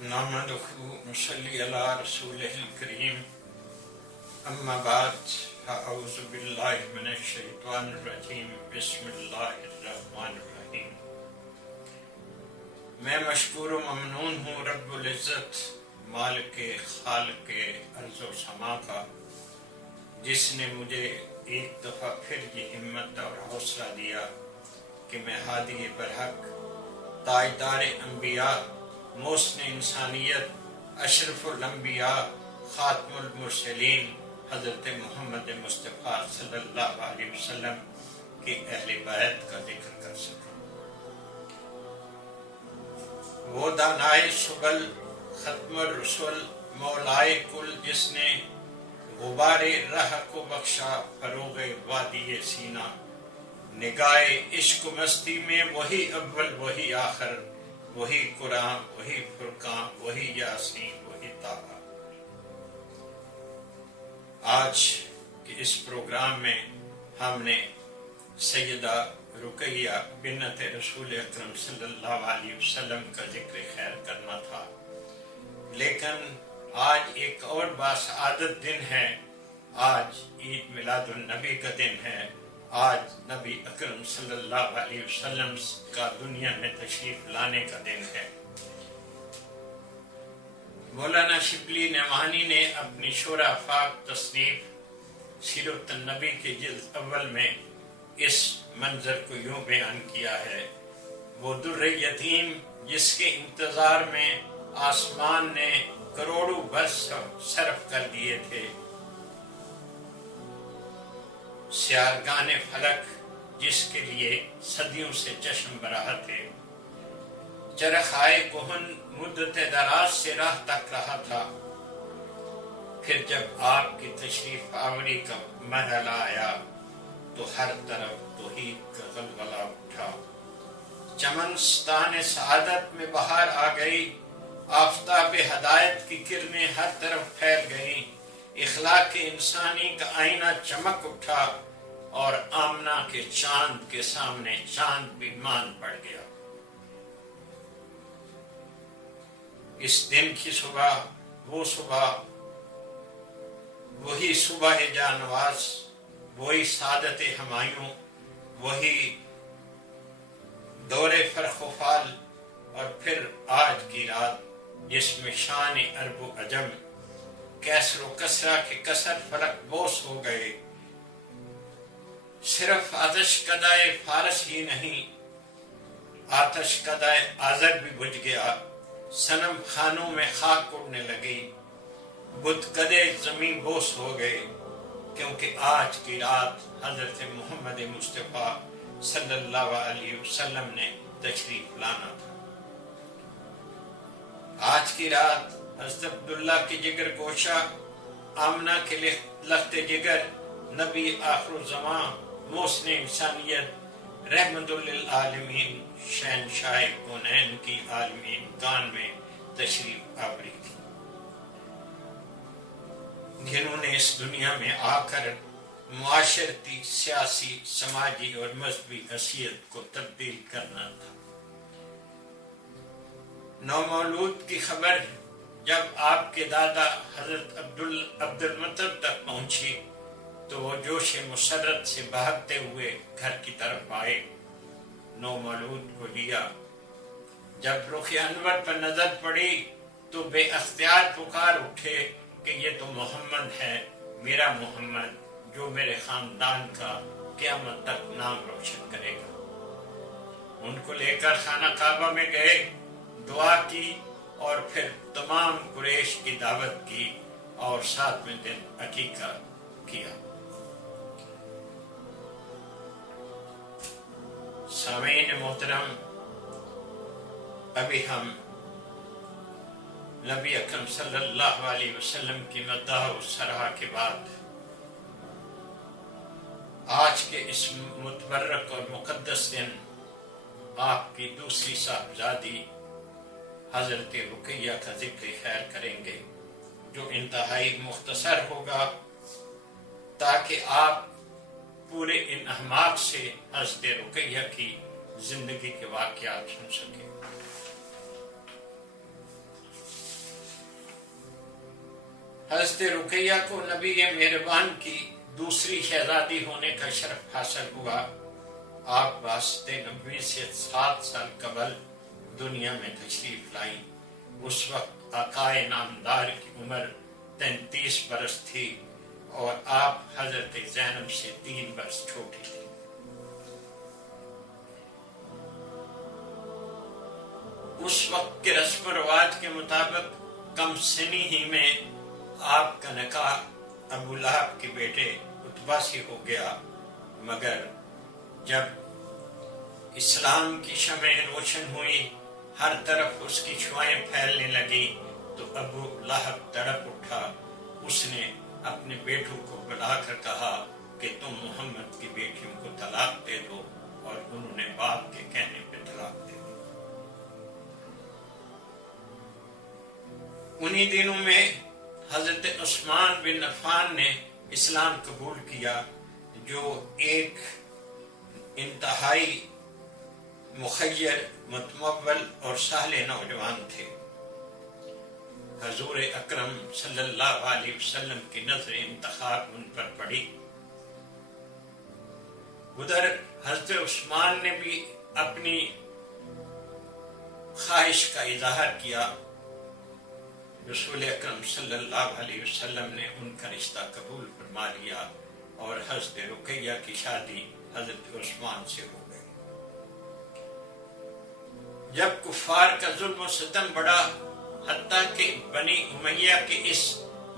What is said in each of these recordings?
نحمده نصلي على رسوله الكريم اما بعد فاعوذ بالله من الشیطان الرجیم بسم اللہ الرحمن الرحیم۔ میں مشکور و ممنون ہوں رب العزت مالک خالق ارض و سما کا، جس نے مجھے ایک دفعہ پھر یہ ہمت اور حوصلہ دیا کہ میں ہادی برحق، تاجدار انبیاء، محسن انسانیت، اشرف الانبیاء، خاتم المرسلین حضرت محمد مصطفیٰ صلی اللہ علیہ وسلم کے اہل بیت کا ذکر کر سکوں۔ وہ دانائے سبل، ختم الرسل، مولائے کل، جس نے غبار رہ کو بخشا فروغ وادی سینہ، نگاہ عشق و مستی میں وہی اول وہی آخر، وہی قرآن وہی فرقان وہی یاسین وہی طٰہٰ۔ آج کے اس پروگرام میں ہم نے سیدہ رقیہ بنت رسول اکرم صلی اللہ علیہ وسلم کا ذکر خیر کرنا تھا، لیکن آج ایک اور باسعادت دن ہے۔ آج عید میلاد النبی کا دن ہے۔ آج نبی اکرم صلی اللہ علیہ وسلم کا دنیا میں تشریف لانے کا دن ہے۔ مولانا شبلی نعمانی نے اپنی شورا فاق تصنیف سیرت النبی کے جلد اول میں اس منظر کو یوں بیان کیا ہے: وہ در یتیم جس کے انتظار میں آسمان نے کروڑوں برس صرف کر دیے تھے، سیارگان فلک جس کے لیے صدیوں سے چشم برہا تھے، چرخائے کہن مدت دراز سے راہ تک رہا تھا۔ پھر جب آپ کی تشریف آوری کا مرحلہ آیا تو ہر طرف توحید کا غلغلہ اٹھا، چمنستان سعادت میں بہار آ گئی، آفتاب ہدایت کی کرنیں ہر طرف پھیل گئیں، اخلاق انسانی کا آئینہ چمک اٹھا اور آمنہ کے چاند کے سامنے چاند بھی مان پڑ گیا۔ اس دن کی صبح، وہ صبح، وہی صبح جانواز، وہی سعادت ہمایوں، وہی دور فرخ و فال، اور پھر آج کی رات جس میں شان عرب و عجم، کیسر و کسرا کے کسر فلک بوس ہو گئے۔ صرف آتش کدائے فارس ہی نہیں، آتش کدائے آذر بھی بجھ گیا، صنم خانوں میں خاک اڑنے لگی، بت کدے زمین بوس ہو گئے، کیونکہ آج کی رات حضرت محمد مصطفیٰ صلی اللہ علیہ وسلم نے تشریف لانا تھا۔ آج کی رات حضرت عبداللہ کی جگر گوشہ، آمنہ کے لخت جگر، نبی آخر الزمان، محسن انسانیت، رحمت للعالمین، شہنشاہ کونین کی عالمی امکان میں تشریف آوری تھی، جنہوں نے اس دنیا میں آ کر معاشرتی، سیاسی، سماجی اور مذہبی حیثیت کو تبدیل کرنا تھا۔ نومولود کی خبر جب آپ کے دادا حضرت عبد المطلب تک پہنچی تو وہ جوش مسرت سے بہتے ہوئے گھر کی طرف آئے، نومولود کو لیا۔ جب رخ انور پر نظر پڑی تو بے اختیار پکار اٹھے کہ یہ تو محمد ہے، میرا محمد، جو میرے خاندان کا قیامت تک نام روشن کرے گا۔ ان کو لے کر خانہ کعبہ میں گئے، دعا کی اور پھر تمام قریش کی دعوت کی اور 7ویں دن عقیقہ کیا۔ سامعین محترم، ابھی ہم نبی اکرم صلی اللہ علیہ وسلم کی مدح و ثنا کے بعد آج کے اس متبرک اور مقدس دن آپ کی دوسری صاحبزادی حضرت رقیہ کا ذکر خیر کریں گے، جو انتہائی مختصر ہوگا تاکہ آپ پورے ان احماق سے حضرت رقیہ کی زندگی کے واقعات سن سکیں۔ حضرت رقیہ کو نبی مہربان کی دوسری شہزادی ہونے کا شرف حاصل ہوا۔ آپ واسطے نبوی سے 7 سال قبل دنیا میں تشریف لائیں۔ اس وقت آقائے نامدار کی عمر 33 برس تھی اور آپ حضرت زینب سے 3 برس چھوٹی تھی۔ اس وقت کے رسم و رواج کے مطابق کم سنی ہی میں آپ کا نکاح ابو لہب کے بیٹے عتبہ سے ہو گیا، مگر جب اسلام کی شمع روشن ہوئی، ہر طرف اس کی شعائیں پھیلنے لگی، تو ابو لہب تڑپ اٹھا۔ اس نے اپنے بیٹوں کو بلا کر کہا کہ تم محمد کی بیٹیوں کو طلاق دے دو، اور انہوں نے باپ کے کہنے پہ طلاق دے دی۔ انہی دنوں میں حضرت عثمان بن عفان نے اسلام قبول کیا، جو ایک انتہائی مخیر، متمول اور صالح نوجوان تھے۔ حضور اکرم صلی اللہ علیہ وسلم کی نظر انتخاب ان پر پڑی۔ ادھر حضرت عثمان نے بھی اپنی خواہش کا اظہار کیا۔ رسول اکرم صلی اللہ علیہ وسلم نے ان کا رشتہ قبول فرما لیا اور حضرت رقیہ کی شادی حضرت عثمان سے ہو گئی۔ جب کفار کا ظلم و ستم بڑھا، حتیٰ کہ بنی امیہ کے اس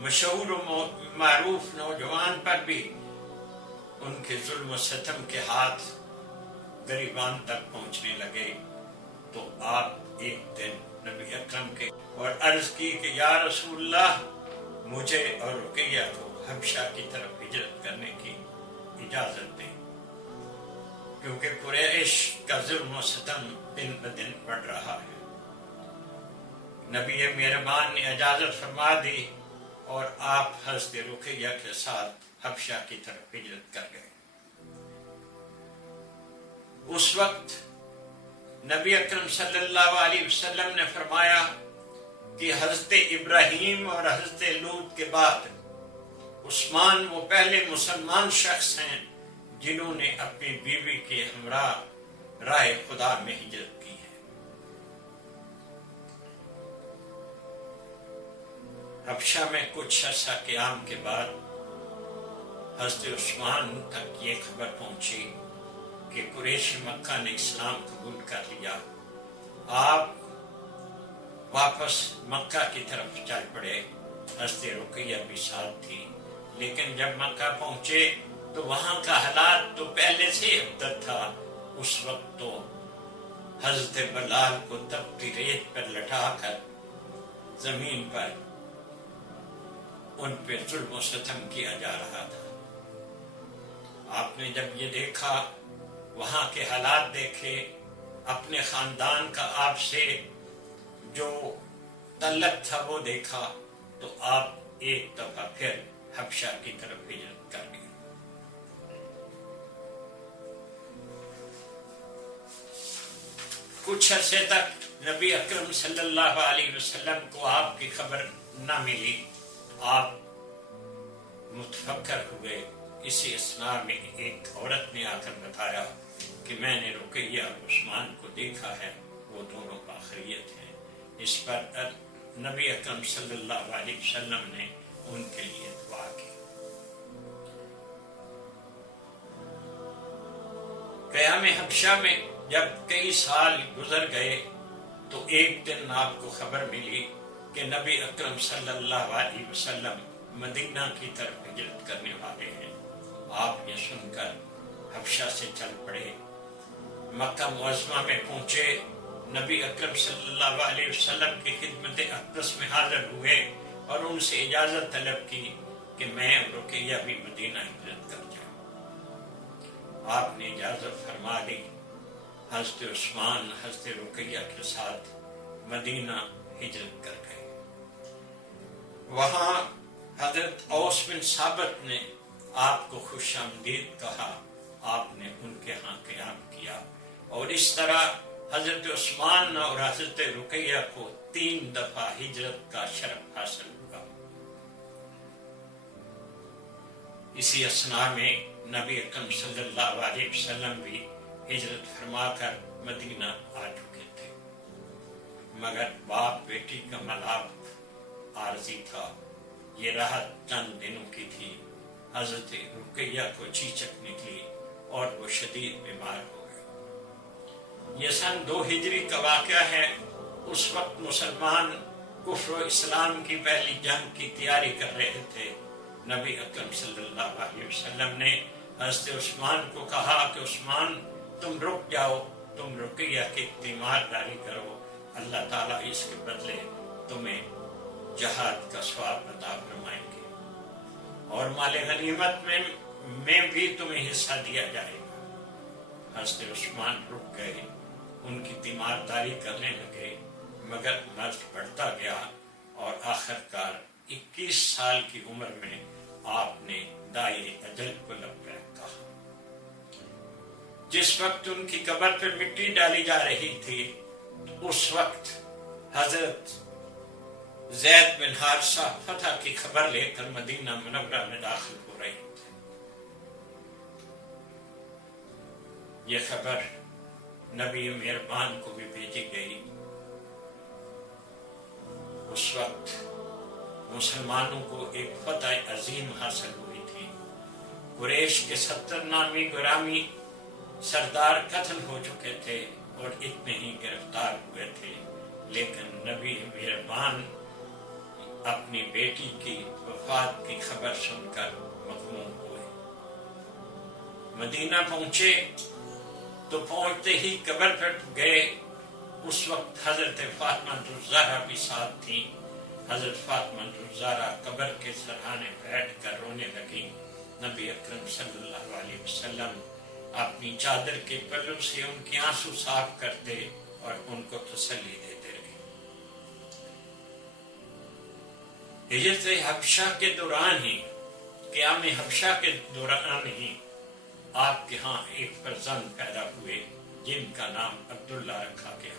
مشہور و معروف نوجوان پر بھی ان کے ظلم و ستم کے ہاتھ گریبان تک پہنچنے لگے، تو آپ ایک دن نبی اکرم کے اور عرض کی کہ یا رسول اللہ، مجھے اور رقیہ کو حبشہ کی طرف ہجرت کرنے کی اجازت دیں، کیونکہ قریش کا ظلم و ستم دن بدن بڑھ رہا ہے۔ نبی مہربان نے اجازت فرما دی اور آپ حضرت رقیہ کے ساتھ حبشہ کی طرف ہجرت کر گئے۔ اس وقت نبی اکرم صلی اللہ علیہ وسلم نے فرمایا کہ حضرت ابراہیم اور حضرت لوط کے بعد عثمان وہ پہلے مسلمان شخص ہیں جنہوں نے اپنی بیوی کے ہمراہ راہ خدا میں ہجرت کی ہے۔ حبشہ میں کچھ عرصہ قیام کے بعد حضرت عثمان تک یہ خبر پہنچی کہ قریش مکہ نے اسلام قبول کر لیا۔ آپ واپس مکہ کی طرف چل پڑے، حضرت رقیہ بھی ساتھ تھی، لیکن جب مکہ پہنچے تو وہاں کا حالات تو پہلے سے ابتر تھا۔ اس وقت تو حضرت بلال کو تپتی ریت پر لٹا کر زمین پر ان پہ ظلم و ستم کیا جا رہا تھا۔ آپ نے جب یہ دیکھا، وہاں کے حالات دیکھے، اپنے خاندان کا آپ سے جو تعلق تھا وہ دیکھا، تو آپ ایک دفعہ پھر حبشہ کی طرف ہجرت کر گئے۔ کچھ عرصے تک نبی اکرم صلی اللہ علیہ وسلم کو آپ کی خبر نہ ملی۔ آپ متفکر ہوئے۔ اسی اثناء میں ایک عورت نے آ کر بتایا کہ میں نے رقیہ اور عثمان کو دیکھا ہے، وہ دونوں آخریت ہیں۔ اس پر نبی اکرم صلی اللہ علیہ وسلم نے ان کے لیے دعا کی۔ قیام حبشہ میں جب کئی سال گزر گئے تو ایک دن آپ کو خبر ملی کہ نبی اکرم صلی اللہ علیہ وسلم مدینہ کی طرف ہجرت کرنے والے ہیں۔ آپ یہ سن کر حبشہ سے چل پڑے، مکہ معظمہ میں پہنچے، نبی اکرم صلی اللہ علیہ وسلم کی خدمت اقدس میں حاضر ہوئے اور ان سے اجازت طلب کی کہ میں رقیہ بھی مدینہ ہجرت کر جاؤں۔ آپ نے اجازت فرما دی۔ حضرت عثمان حضرت رقیہ کے ساتھ مدینہ ہجرت کر گئے۔ وہاں حضرت اوس بن ثابت نے آپ کو خوش آمدید کہا، آپ نے ان کے ہاں قیام کیا، اور اس طرح حضرت عثمان اور حضرت رقیہ کو 3 دفعہ ہجرت کا شرف حاصل ہوا۔ اسی اسنا میں نبی اکرم صلی اللہ علیہ وسلم بھی ہجرت فرما کر مدینہ آ چکے تھے، مگر باپ بیٹی کا ملاپ عارضی تھا۔ یہ راحت چند دنوں کی تھی۔ حضرت رقیہ کو چیچک نکلی اور وہ شدید بیمار ہو گئے۔ یہ سن 2 ہجری کا واقعہ ہے۔ اس وقت مسلمان کفر و اسلام کی پہلی جنگ کی تیاری کر رہے تھے۔ نبی اکرم صلی اللہ علیہ وسلم نے حضرت عثمان کو کہا کہ عثمان تم رک جاؤ، تم رقیہ کی تیمارداری کرو، اللہ تعالیٰ اس کے بدلے تمہیں جہاد کا ثواب عطا فرمائیں گے اور مال غنیمت میں بھی تمہیں حصہ دیا جائے گا۔ حضرت عثمان رک گئے، ان کی تیمارداری کرنے لگے، مگر مرض بڑھتا گیا اور آخرکار 21 سال کی عمر میں آپ نے دائے اجل کو لبیک کہا۔ جس وقت ان کی قبر پر مٹی ڈالی جا رہی تھی، اس وقت حضرت زید بن حارثہ فتح کی خبر لے کر مدینہ منورہ میں داخل ہو رہے تھے۔ یہ خبر نبی مہربان کو بھی بھیجی گئی۔ اس وقت مسلمانوں کو ایک فتح عظیم حاصل ہوئی تھی۔ قریش کے 70 نامی گرامی سردار قتل ہو چکے تھے اور اتنے ہی گرفتار ہوئے تھے، لیکن نبی مہربان اپنی بیٹی کی وفات کی خبر سن کر مغموم ہوئے۔ مدینہ پہنچے تو پہنچتے ہی قبر پر گئے۔ اس وقت حضرت فاطمہ الزہرا بھی ساتھ تھی۔ حضرت فاطمہ الزہرا قبر کے سرہانے بیٹھ کر رونے لگی۔ نبی اکرم صلی اللہ علیہ وسلم اپنی چادر کے پلو سے ان کی آنسو صاف کرتے اور ان کو تسلی دیتے رہے۔ ہجرت حبشہ کے دوران ہی، قیام حبشہ کے دوران ہی آپ کے ہاں ایک فرزند پیدا ہوئے جن کا نام عبداللہ رکھا گیا۔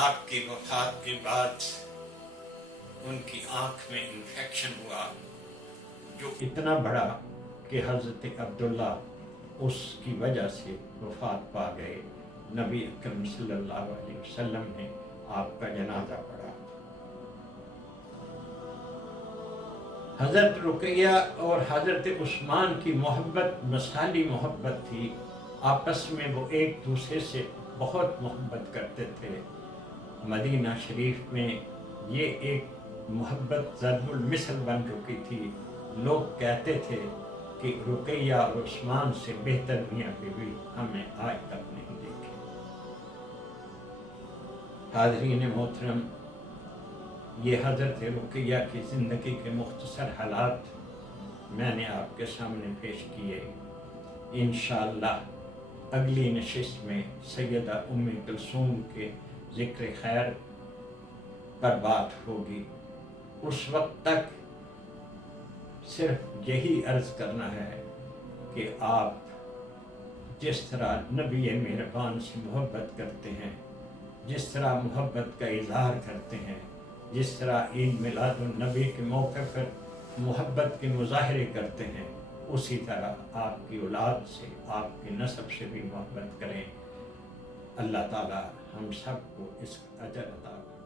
آپ کی وفات کے بعد ان کی آنکھ میں انفیکشن ہوا جو اتنا بڑا کہ حضرت عبداللہ اس کی وجہ سے وفات پا گئے۔ نبی اکرم صلی اللہ علیہ وسلم نے آپ کا جنازہ پڑھا۔ حضرت رقیہ اور حضرت عثمان کی محبت مثالی محبت تھی۔ آپس میں وہ ایک دوسرے سے بہت محبت کرتے تھے۔ مدینہ شریف میں یہ ایک محبت ضرب المثل بن چکی تھی۔ لوگ کہتے تھے کہ رقیہ اور عثمان سے بہتر میاں بیوی ہمیں آج تک نہیں دیکھی۔ حاضرین محترم، یہ حضرت رقیہ کی زندگی کے مختصر حالات میں نے آپ کے سامنے پیش کیے۔ انشاءاللہ اگلی نشست میں سیدہ ام کلثوم کے ذکر خیر پر بات ہوگی۔ اس وقت تک صرف یہی عرض کرنا ہے کہ آپ جس طرح نبی مہربان سے محبت کرتے ہیں، جس طرح محبت کا اظہار کرتے ہیں، جس طرح عید میلاد النبی کے موقع پر محبت کے مظاہرے کرتے ہیں، اسی طرح آپ کی اولاد سے، آپ کے نسب سے بھی محبت کریں۔ اللہ تعالی ہم سب کو اس اجر عطا کرے۔